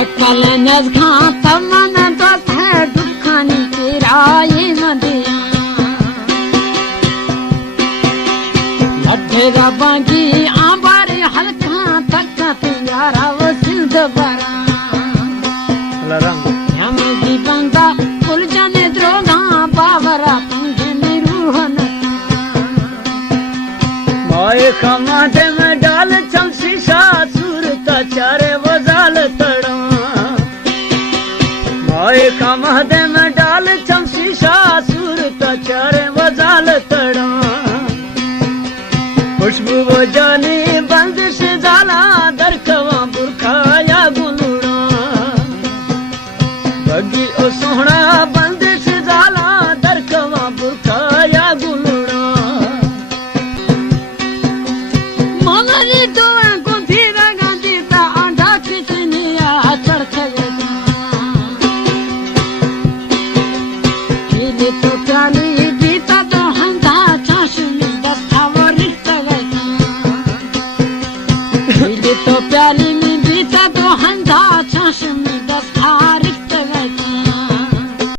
अकल नज खां तमन तो थे दुखानी तेराए नदिया लठेरा बांगी आंबारे हल्का तक यारा वो सिंध बरा हम की बंदा कुल जाने द्रोगा बावरा पंगे निरूहन माए खमाटे में डाल चमशीशा सूरता चारे वो जाल तड़ा माए खमाटे में डाल चमशीशा सूरता चारे वो जाल तड़ा खुशबू वो जानी बंदिश जाला दरकवा बुरखाया गुलूड़ा बगी ओ सोहना बंदिश जाला दरकवा बुरखाया गुलूड़ा मगरी तो को धीरा गाजीता आंधा किसनिया चढ़ गया तो